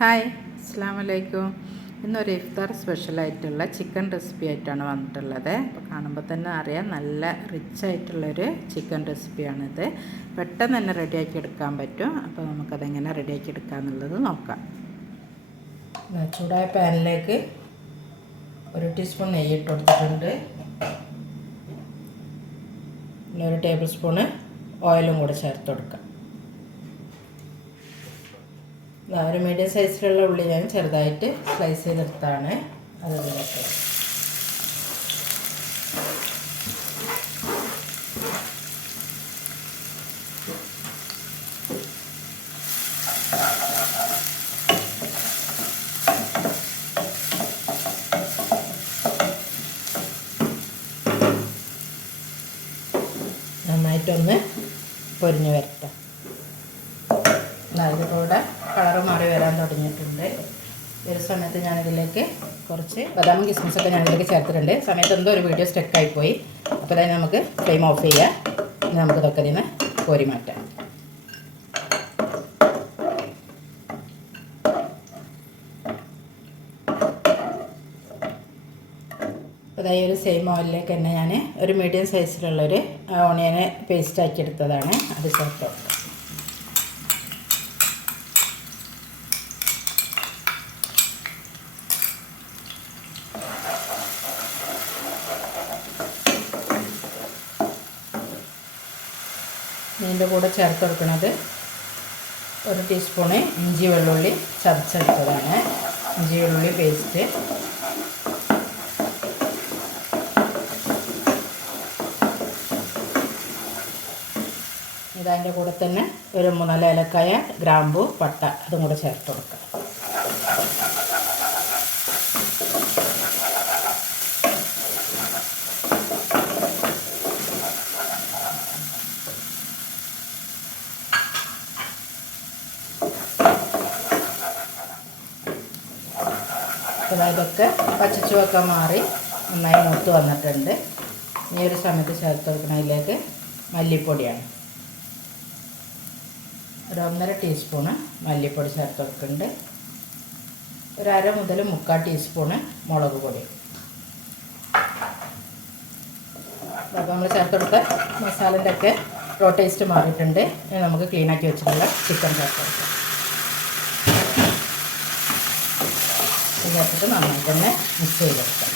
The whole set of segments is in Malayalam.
ഹായ്, അസ്സലാമു അലൈക്കും. ഇന്നൊരു ഇഫ്താർ സ്പെഷ്യലായിട്ടുള്ള ചിക്കൻ റെസിപ്പി ആയിട്ടാണ് വന്നിട്ടുള്ളത്. അപ്പോൾ കാണുമ്പോൾ തന്നെ അറിയാം, നല്ല റിച്ച് ആയിട്ടുള്ളൊരു ചിക്കൻ റെസിപ്പിയാണിത്. പെട്ടെന്ന് തന്നെ റെഡിയാക്കി എടുക്കാൻ പറ്റും. അപ്പോൾ നമുക്കതെങ്ങനെ റെഡിയാക്കി എടുക്കാമെന്നുള്ളത് നോക്കാം. ചൂടായ പാനിലേക്ക് 1 ടീസ്പൂൺ നെയ്യ് ഇട്ട് കൊടുത്തിട്ടുണ്ട്. പിന്നെ 1 ടേബിൾ സ്പൂണ് ഓയിലും കൂടെ ചേർത്ത് കൊടുക്കാം. ഒരു മീഡിയം സൈസിലുള്ള ഉള്ളി ഞാൻ ചെറുതായിട്ട് സ്ലൈസ് ചെയ്തെടുത്താണ് അത് ഇതിലേക്ക്. നന്നായിട്ടൊന്ന് പൊരിഞ്ഞ് വരട്ടെ. അതിലൂടെ കളറ് മാറി വരാൻ തുടങ്ങിയിട്ടുണ്ട്. ഈ ഒരു സമയത്ത് ഞാനിതിലേക്ക് കുറച്ച് ബദാമും കിസ്മിസൊക്കെ ഞാനിതിലേക്ക് ചേർത്തിട്ടുണ്ട്. സമയത്ത് എന്തോ ഒരു വീഡിയോ സ്റ്റക്കായിപ്പോയി. അപ്പോൾ അതായത് നമുക്ക് ഫ്ലെയിം ഓഫ് ചെയ്യാം. ഇനി നമുക്കിതൊക്കെ ഇതിന് കോരി മാറ്റാം. അപ്പോൾ അതായത് ഒരു സെയിം ഓയിലിലേക്ക് തന്നെ ഞാൻ ഒരു മീഡിയം സൈസിലുള്ളൊരു ഓണിയനെ പേസ്റ്റ് ആക്കി എടുത്തതാണ്. അത് ചേർത്ത് കൊടുക്കാം. ഇതിൻ്റെ കൂടെ ചേർത്ത് കൊടുക്കുന്നത് 1 ടീസ്പൂണ് ഇഞ്ചി വെള്ളുള്ളി ചതച്ചെടുത്തതാണ്. ഇഞ്ചി വെള്ളുള്ളി പേസ്റ്റ്, ഇതിൻ്റെ കൂടെ തന്നെ ഒരു 3-4 ഏലക്കായ, ഗ്രാമ്പു, പട്ട അതും കൂടെ ചേർത്ത് കൊടുക്കാം. ഇതൊക്കെ പച്ചച്ചുവൊക്കെ മാറി നന്നായി മൂത്ത് വന്നിട്ടുണ്ട്. ഈ ഒരു സമയത്ത് ചേർത്ത് കൊടുക്കുന്നതിലേക്ക് മല്ലിപ്പൊടിയാണ്. ഒരു 1.5 ടീസ്പൂണ് മല്ലിപ്പൊടി ചേർത്ത് കൊടുക്കുന്നുണ്ട്. ഒരു 1/2 മുതൽ 3/4 ടീസ്പൂണ് മുളക് പൊടി. അപ്പോൾ നമ്മൾ ചേർത്ത് കൊടുത്ത മസാലൻ്റെ ഒക്കെ റോ ടേസ്റ്റ് മാറിയിട്ടുണ്ട്. ഇനി നമുക്ക് ക്ലീനാക്കി വെച്ചിട്ടുള്ള ചിക്കൻ ചേർത്ത് കൊടുക്കാം. ചേർത്തിട്ട് നന്നായി തന്നെ മിക്സ് ചെയ്തെടുക്കാം.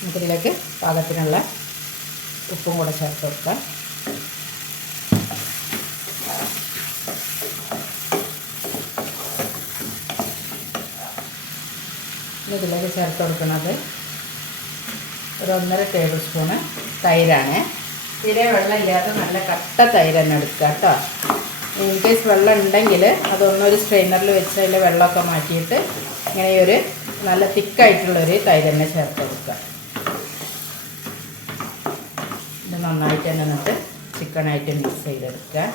നമുക്കിതിലേക്ക് പാകത്തിനുള്ള ഉപ്പും കൂടെ ചേർത്ത് കൊടുക്കാം. ഇതിലേക്ക് ചേർത്ത് കൊടുക്കുന്നത് ഒരു 1.5 ടേബിൾ സ്പൂണ് തൈരാണ്. തീരെ വെള്ളമില്ലാത്ത നല്ല കട്ട തൈര് തന്നെ എടുക്കുക കേട്ടോ. ഇൻ കേസ് വെള്ളം ഉണ്ടെങ്കിൽ അതൊന്നൊരു സ്ട്രെയിനറിൽ വെച്ച് അതിൻ്റെ വെള്ളമൊക്കെ മാറ്റിയിട്ട് ഇങ്ങനെ ഒരു നല്ല തിക്കായിട്ടുള്ളൊരു തൈര് തന്നെ ചേർത്ത് കൊടുക്കുക. ഇത് നന്നായിട്ട് തന്നെ എന്നിട്ട് ചിക്കനായിട്ട് മിക്സ് ചെയ്തെടുക്കുക.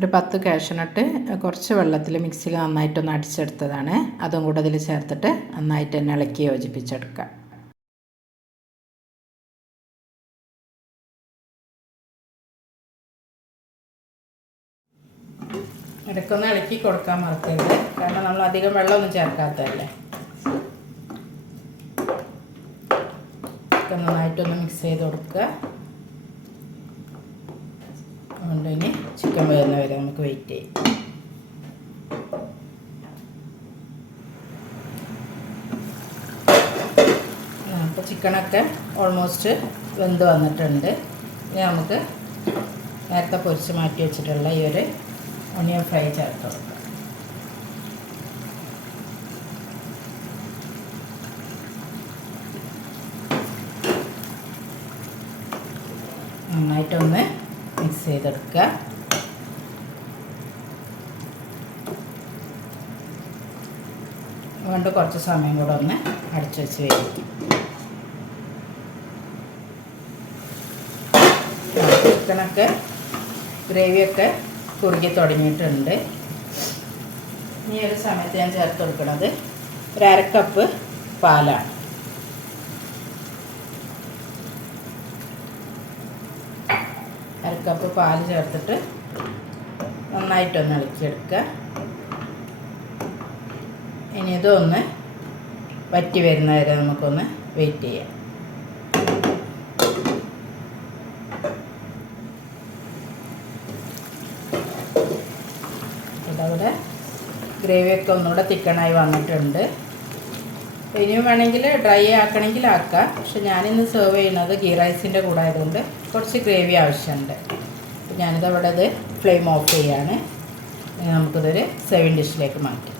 ഒരു 10 കാഷ്യൂനട്ട് കുറച്ച് വെള്ളത്തിൽ മിക്സിയിൽ നന്നായിട്ടൊന്ന് അടിച്ചെടുത്തതാണ്. അതും കൂടെ അതിൽ ചേർത്തിട്ട് നന്നായിട്ട് തന്നെ ഇളക്കി യോജിപ്പിച്ചെടുക്കുക. ഇടയ്ക്കൊന്ന് ഇളക്കി കൊടുക്കാൻ മറക്കരുത്, കാരണം നമ്മൾ അധികം വെള്ളമൊന്നും ചേർക്കാത്തതല്ലേ. നന്നായിട്ടൊന്ന് മിക്സ് ചെയ്ത് കൊടുക്കുക. അതുകൊണ്ട് ഇനി ചിക്കൻ വേകുന്ന വരെ നമുക്ക് വെയിറ്റ് ചെയ്യാം. അപ്പോൾ ചിക്കനൊക്കെ ഓൾമോസ്റ്റ് വെന്ത് വന്നിട്ടുണ്ട്. ഇനി നമുക്ക് നേരത്തെ പൊരിച്ച് മാറ്റി വെച്ചിട്ടുള്ള ഈ ഒരു ഒണിയൻ ഫ്രൈ ചേർത്ത് കൊടുക്കാം. നന്നായിട്ടൊന്ന് മിക്സ് ചെയ്തെടുക്കുക. അതുകൊണ്ട് കുറച്ച് സമയം കൂടെ ഒന്ന് അടച്ചു വെച്ച് വേവിക്കും. ചിക്കനൊക്കെ ഗ്രേവിയൊക്കെ കുറുകി തുടങ്ങിയിട്ടുണ്ട്. ഈ ഒരു സമയത്ത് ഞാൻ ചേർത്ത് കൊടുക്കുന്നത് ഒരു അരക്കപ്പ് പാലാണ്. അരക്കപ്പ് പാൽ ചേർത്തിട്ട് നന്നായിട്ടൊന്ന് ഇളക്കിയെടുക്കുക. ഇനി ഇതൊന്ന് വറ്റി വരുന്ന വരെ നമുക്കൊന്ന് വെയിറ്റ് ചെയ്യാം. അതവിടെ ഗ്രേവിയൊക്കെ ഒന്നുകൂടെ തിക്കണായി വന്നിട്ടുണ്ട്. ഇനിയും വേണമെങ്കിൽ ഡ്രൈ ആക്കണമെങ്കിൽ ആക്കാം. പക്ഷെ ഞാനിന്ന് സെർവ് ചെയ്യുന്നത് ഗീ റൈസിൻ്റെ കൂടെ ആയതുകൊണ്ട് കുറച്ച് ഗ്രേവി ആവശ്യമുണ്ട്. അപ്പോൾ ഞാനിതവിടെ ഇത് ഫ്ലെയിം ഓഫ് ചെയ്യാണ്. നമുക്കിതൊരു സെർവിങ് ഡിഷിലേക്ക് മാറ്റാം.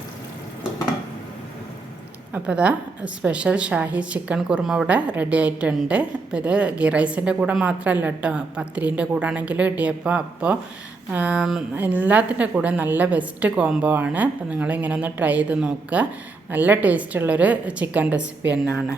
അപ്പോൾ ഇതാ സ്പെഷ്യൽ ഷാഹി ചിക്കൻ കുർമ ഇവിടെ റെഡി ആയിട്ടുണ്ട്. അപ്പോൾ ഇത് ഗീ റൈസിൻ്റെ കൂടെ മാത്രമല്ല കേട്ടോ, പത്തിരീൻ്റെ കൂടെ ആണെങ്കിലും ഇടിയപ്പം അപ്പോൾ എല്ലാത്തിൻ്റെ കൂടെ നല്ല ബെസ്റ്റ് കോംബോ ആണ്. അപ്പോൾ നിങ്ങളിങ്ങനെ ഒന്ന് ട്രൈ ചെയ്ത് നോക്കുക. നല്ല ടേസ്റ്റുള്ളൊരു ചിക്കൻ റെസിപ്പി തന്നെയാണ്.